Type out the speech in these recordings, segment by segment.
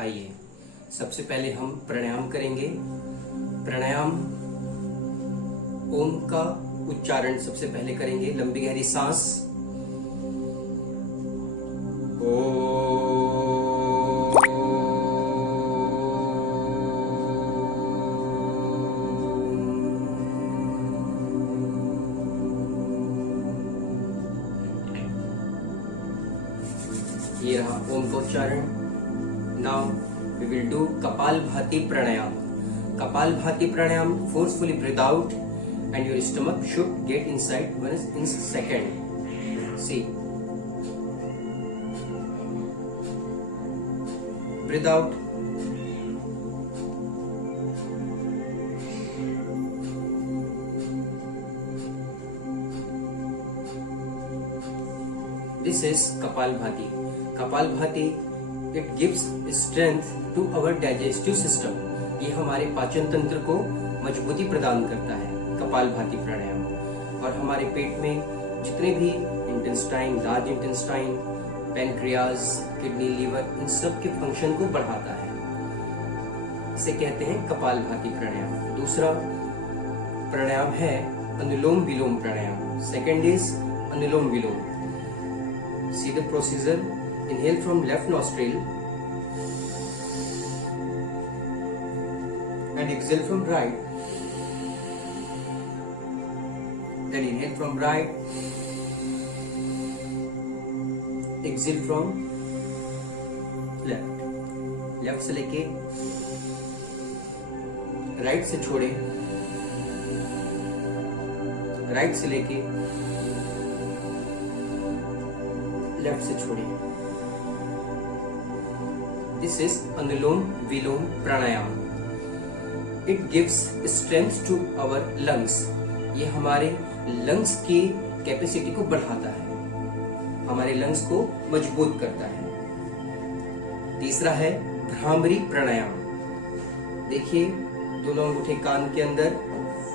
आइए सबसे पहले हम प्राणायाम करेंगे। प्राणायाम ओम का उच्चारण सबसे पहले करेंगे। लंबी गहरी सांस। ये रहा ओम का उच्चारण। Now we will do Kapalbhati pranayama. Kapalbhati pranayama, forcefully breathe out and your stomach should get inside in second. See, breathe out. This is Kapalbhati. Kapalbhati, it gives strength to our digestive system. ये हमारे पाचन तंत्र को मजबूती प्रदान करता है कपालभाति प्राणायाम। और हमारे पेट में जितने भी intestine, large intestine, pancreas, kidney, liver, इन सब के फंक्शन को बढ़ाता है। इसे कहते हैं कपालभाति प्राणायाम। दूसरा प्राणायाम है अनुलोम विलोम pranayama. Second is anulom vilom. See the procedure. Inhale from left nostril and exhale from right. Then inhale from right, exhale from left. Left से लेके right से छोड़े, right से लेके लेफ्ट से छोड़िए। This is anulom vilom pranayama. It gives strength to our lungs. ये हमारे लंग्स की कैपेसिटी को बढ़ाता है, हमारे लंग्स को मजबूत करता है। तीसरा है भ्रामरी प्राणायाम। देखिए, दोनों अंगूठे कान के अंदर।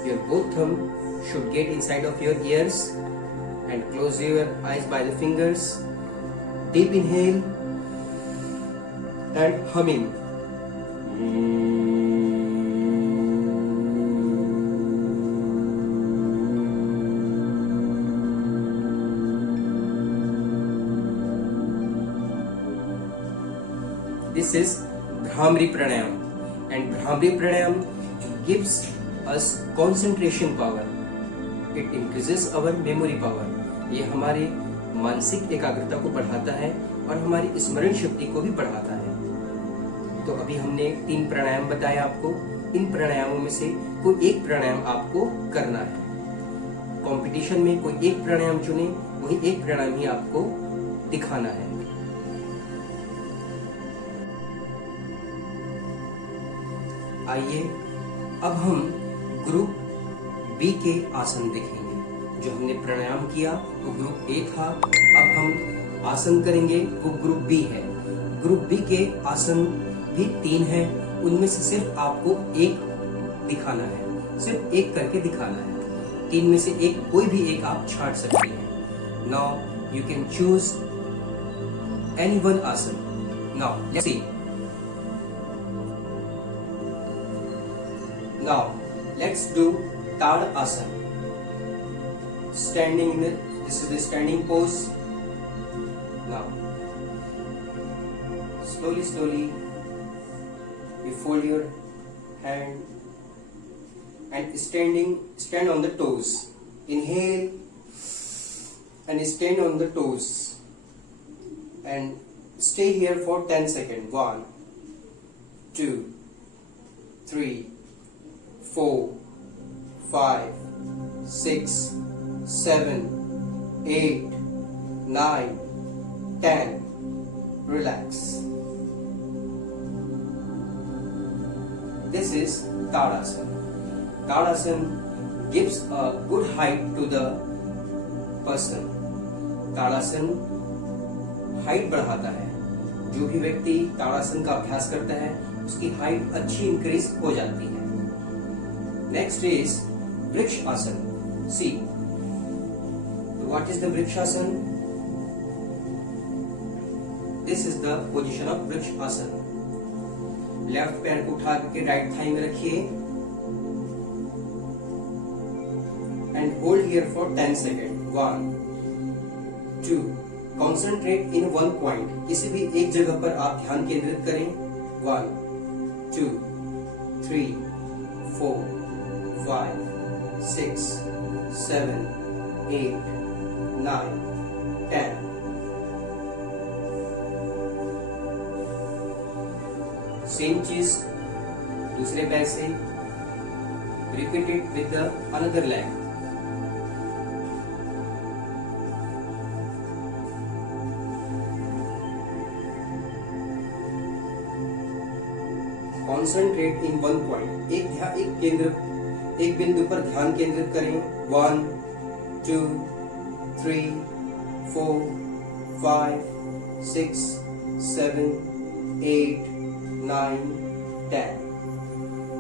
Your both thumb should get inside of your ears and close your eyes by the fingers. Deep inhale and humming. This is Bhramari Pranayam, and Bhramari Pranayam gives us concentration power. It increases our memory power. ये हमारे मानसिक एकाग्रता को बढ़ाता है और हमारी स्मरण शक्ति को भी बढ़ाता है। तो अभी हमने 3 प्राणायाम बताया आपको। इन प्राणायामों में से कोई एक प्राणायाम आपको करना है। कंपटीशन में कोई एक प्राणायाम चुने, वही एक प्राणायाम ही आपको दिखाना है। आइए अब हम ग्रुप बी के आसन देखेंगे। जो हमने प्राणायाम किया वो ग्रुप ए था। अब हम आसन करेंगे, वो ग्रुप बी है। ग्रुप बी के आसन भी 3 हैं। उनमें से सिर्फ आपको एक दिखाना है, सिर्फ एक करके दिखाना है। 3 में से एक, कोई भी एक आप छांट सकते हैं। Now you can choose any one asana. Now let's see. Now let's do tad asana. Standing in this is the standing pose. Now, slowly, you fold your hand and stand on the toes. Inhale and stand on the toes and stay here for 10 seconds. 1, 2, 3, 4, 5, 6, 7, 8, 9, 10. Relax. This is Tadasana. Tadasana gives a good height to the person. Tadasana height बढ़ाता है। जो भी व्यक्ति ताड़ासन का अभ्यास करता है उसकी हाइट अच्छी इंक्रीज हो जाती है। नेक्स्ट इज वृक्ष आसन। सी, what is the Vrikshasana? This is the position of Vrikshasana. Left पैर को उठा के राइट थाई में रखिए and hold here for 10 second. 1 2 concentrate in one point, किसी भी एक जगह पर आप ध्यान केंद्रित करें। 1 2 3 4 5 6 7 8 9 10। सेम चीज दूसरे पैर से repeat it with the another leg. Concentrate in one point, एक बिंदु पर ध्यान केंद्रित करें। 1 2 3 4 5 6 7 8 9 10।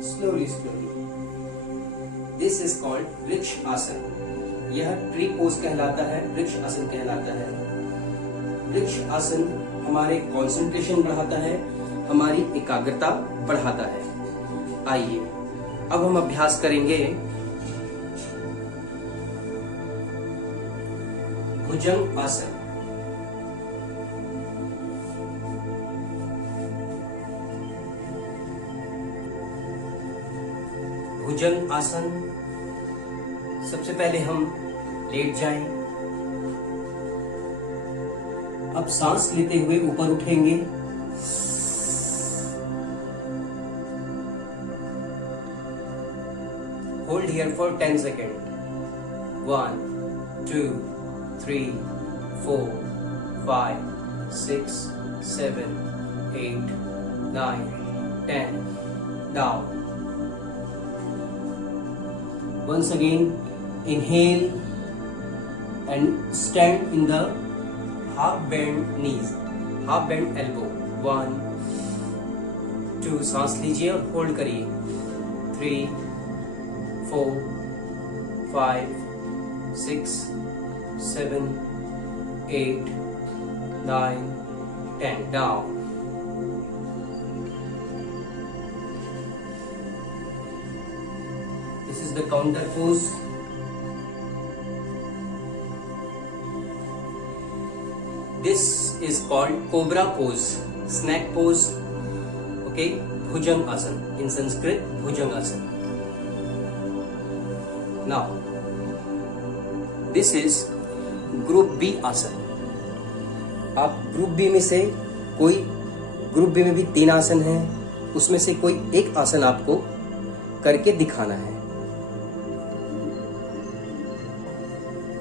Slowly slowly। This is called वृक्ष आसन। यह ट्री पोज कहलाता है, वृक्ष आसन कहलाता है। वृक्ष आसन हमारे कंसंट्रेशन बढ़ाता है, हमारी एकाग्रता बढ़ाता है। आइए अब हम अभ्यास करेंगे भुजंग आसन। भुजंग आसन, सबसे पहले हम लेट जाएं। अब सांस लेते हुए ऊपर उठेंगे। Hold here for 10 second. 1 2 3 4 5 6 7 8 9 10। Down. Once again, inhale and stand in the half bend knees, half bend elbow. 1 2 सांस लीजिए और होल्ड करिए। 3 4 5 6 7 8 9 10। Down. This is the counter pose. This is called cobra pose, snack pose. Okay, Bhujang Asan. In Sanskrit, Bhujang Asan. Now, this is Group B Asan. आप group B में से कोई, group B में भी 3 आसन हैं, उसमें से कोई एक आसन आपको करके दिखाना है।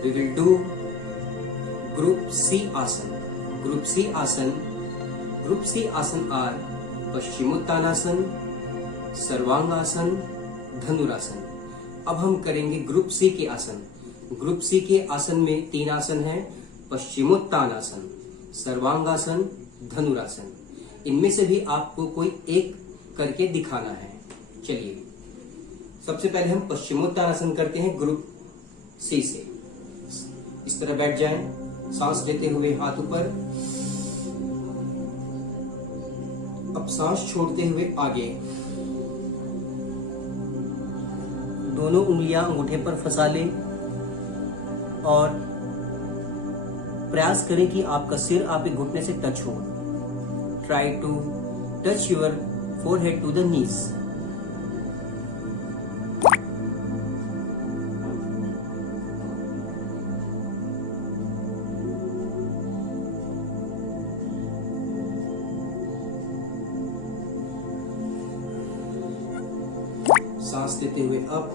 We will do Group C आसन। Group C आसन, Group C आसन are पश्चिमोत्तानासन, सर्वांगासन, धनुरासन। अब हम करेंगे ग्रुप सी के आसन। ग्रुप सी के आसन में 3 आसन हैं, पश्चिमोत्तानासन, सर्वांगासन, धनुरासन। इनमें से भी आपको कोई एक करके दिखाना है। चलिए, सबसे पहले हम पश्चिमोत्तानासन करते हैं ग्रुप सी से। इस तरह बैठ जाएं, सांस लेते हुए हाथ ऊपर। अब सांस छोड़ते हुए आगे, दोनों उंगलियां अंगूठे पर फंसा लें और प्रयास करें कि आपका सिर आपके घुटने से टच हो। Try to touch your forehead to the knees. सांस लेते हुए up,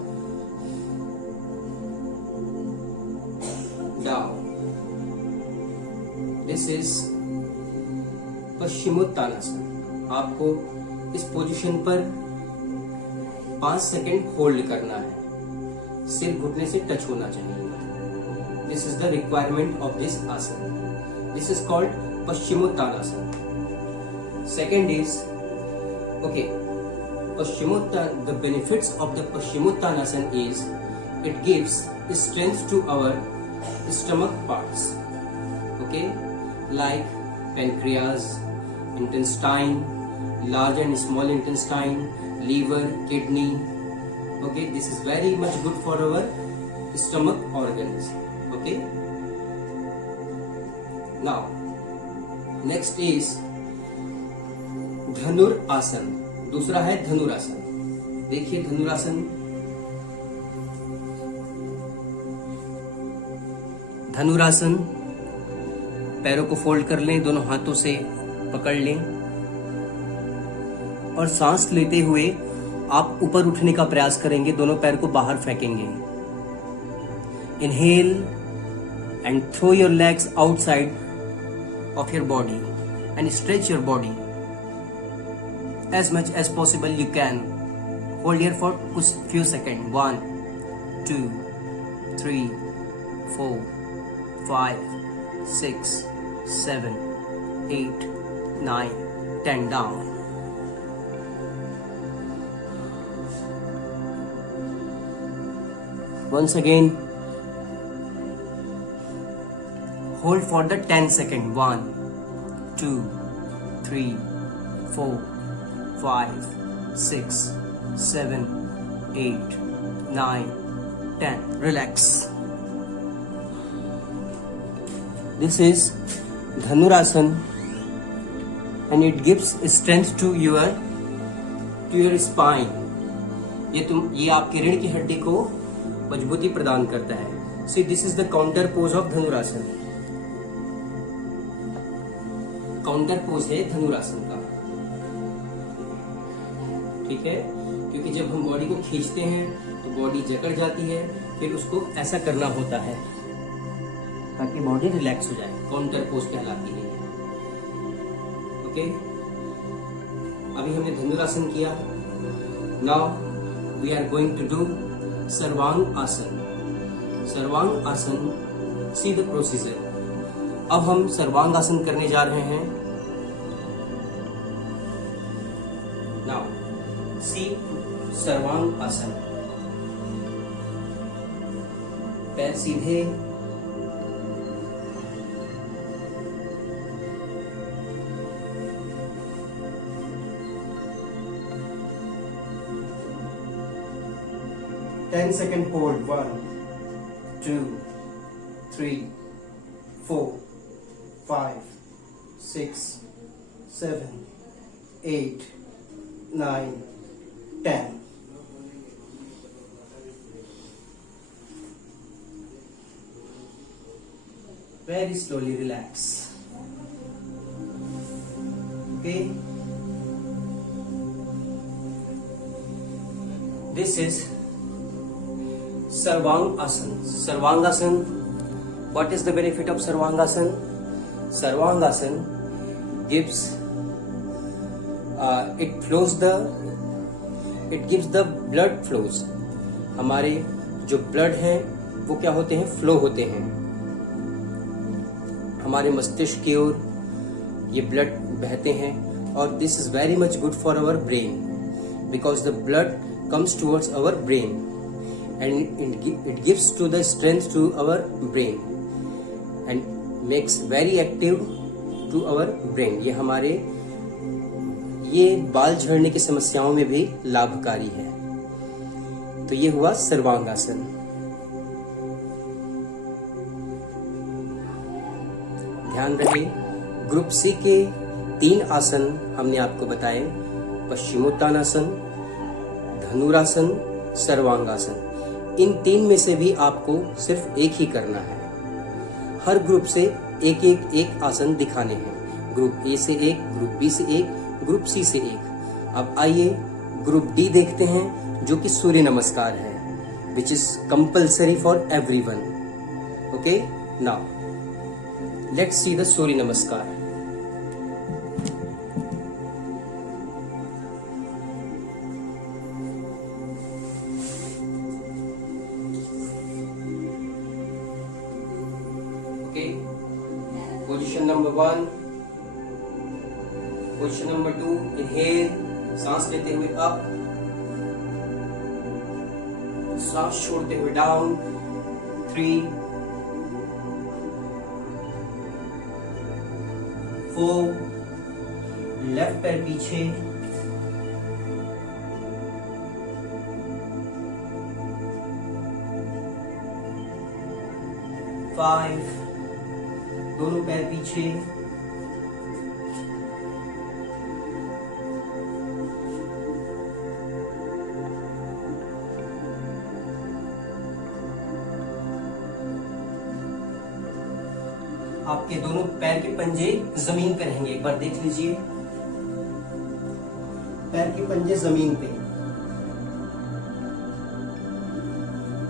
down. This is Paschimottanasana. आपको इस पोजीशन पर 5 सेकेंड होल्ड करना है। सिर घुटने से टच होना चाहिए। This is the requirement of this asana. This is called paschimottanasana. Second is okay, the benefits of the Paschimottanasana is it gives strength to our stomach parts, okay, like pancreas, intestine, large and small intestine, liver, kidney. Okay, this is very much good for our stomach organs. Okay, now next is धनुर आसन. दूसरा है धनुरासन. देखिए धनुरासन. धनुरासन, पैरों को fold कर लें, दोनों हाथों से पकड़ लें और सांस लेते हुए आप ऊपर उठने का प्रयास करेंगे. दोनों पैर को बाहर फेंकेंगे. Inhale and throw your legs outside of your body and stretch your body as much as possible you can. Hold here for few seconds. 1, 2, 3, 4, 5, 6, 7, 8, 9, 10. Down. Once again, hold for the 10 seconds. 1, 2, 3, 4, 5, 6, 7, 8, 9, 10. Relax. This is Dhanurasan and it gives strength to your spine. ये आपकी रीढ़ की हड्डी को मजबूती प्रदान करता है. See, this is the counter pose of Dhanurasan. Counter pose है धनुरासन का. ठीक है, क्योंकि जब हम बॉडी को खींचते हैं तो बॉडी जकड़ जाती है, फिर उसको ऐसा करना होता है ताकि बॉडी रिलैक्स हो जाए. काउंटर पोज कहलाती है. ओके, अभी हमने धनुरासन किया. Now we are going to do Sarvangasana. सर्वांग आसन, सी द प्रोसीजर. अब हम सर्वांग आसन करने जा रहे हैं. नाउ सी सर्वांग आसन. पैर सीधे, ten second hold. 1, 2, 3, 4, 5, 6, 7, 8, 9, 10. Very slowly relax. Okay. This is Sarvangasana. Sarvangasana. What is the benefit of Sarvangasana? Sarvangasana gives it gives the blood flows. हमारे जो ब्लड हैं वो क्या होते हैं, फ्लो होते हैं हमारे मस्तिष्क की ओर. ये ब्लड बहते हैं और this is very much good for our brain because the blood comes towards our brain and it gives to the strength to our brain and makes very active to our brain. ये बाल झड़ने की समस्याओं में भी लाभकारी है. तो ये हुआ सर्वांगासन. ध्यान रहे, ग्रुप सी के 3 आसन हमने आपको बताए. पश्चिमोत्तानासन, धनुरासन, सर्वांगासन. इन 3 में से भी आपको सिर्फ एक ही करना है. हर ग्रुप से एक आसन दिखाने हैं. ग्रुप ए से 1, ग्रुप बी से 1, ग्रुप सी से 1. अब आइए ग्रुप डी देखते हैं जो कि सूर्य नमस्कार है, which is compulsory for everyone. Okay, now let's see the Surya Namaskar. Okay, position number 1. Position number 2, inhale, सांस लेते हुए अप, सांस छोड़ते हुए डाउन. 3, 4, लेफ्ट पैर पीछे, 5, दोनों पैर पीछे, 6 आपके दोनों पैर के पंजे जमीन पे रहेंगे, एक बार देख लीजिए, पैर के पंजे जमीन पे।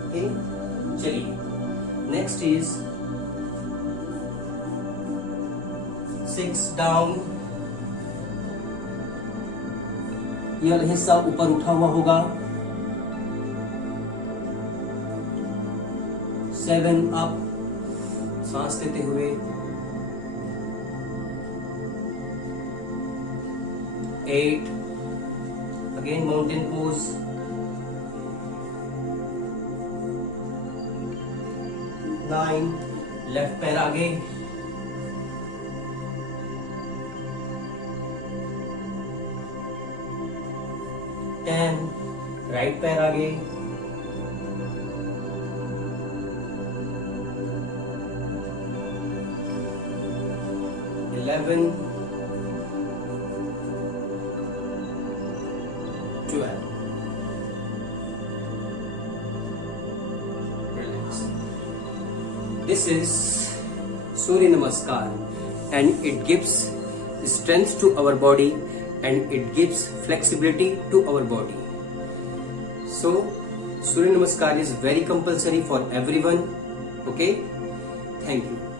ओके, चलिए नेक्स्ट इज 6 डाउन, ये वाला हिस्सा ऊपर उठा हुआ होगा। 7 अप, सांस लेते हुए। 8 अगेन माउंटेन पोज। 9 लेफ्ट पैर आगे। 10 राइट पैर आगे। 11 12 relax. This is Surya Namaskar, and it gives strength to our body and it gives flexibility to our body. So Surya Namaskar is very compulsory for everyone. Okay, thank you.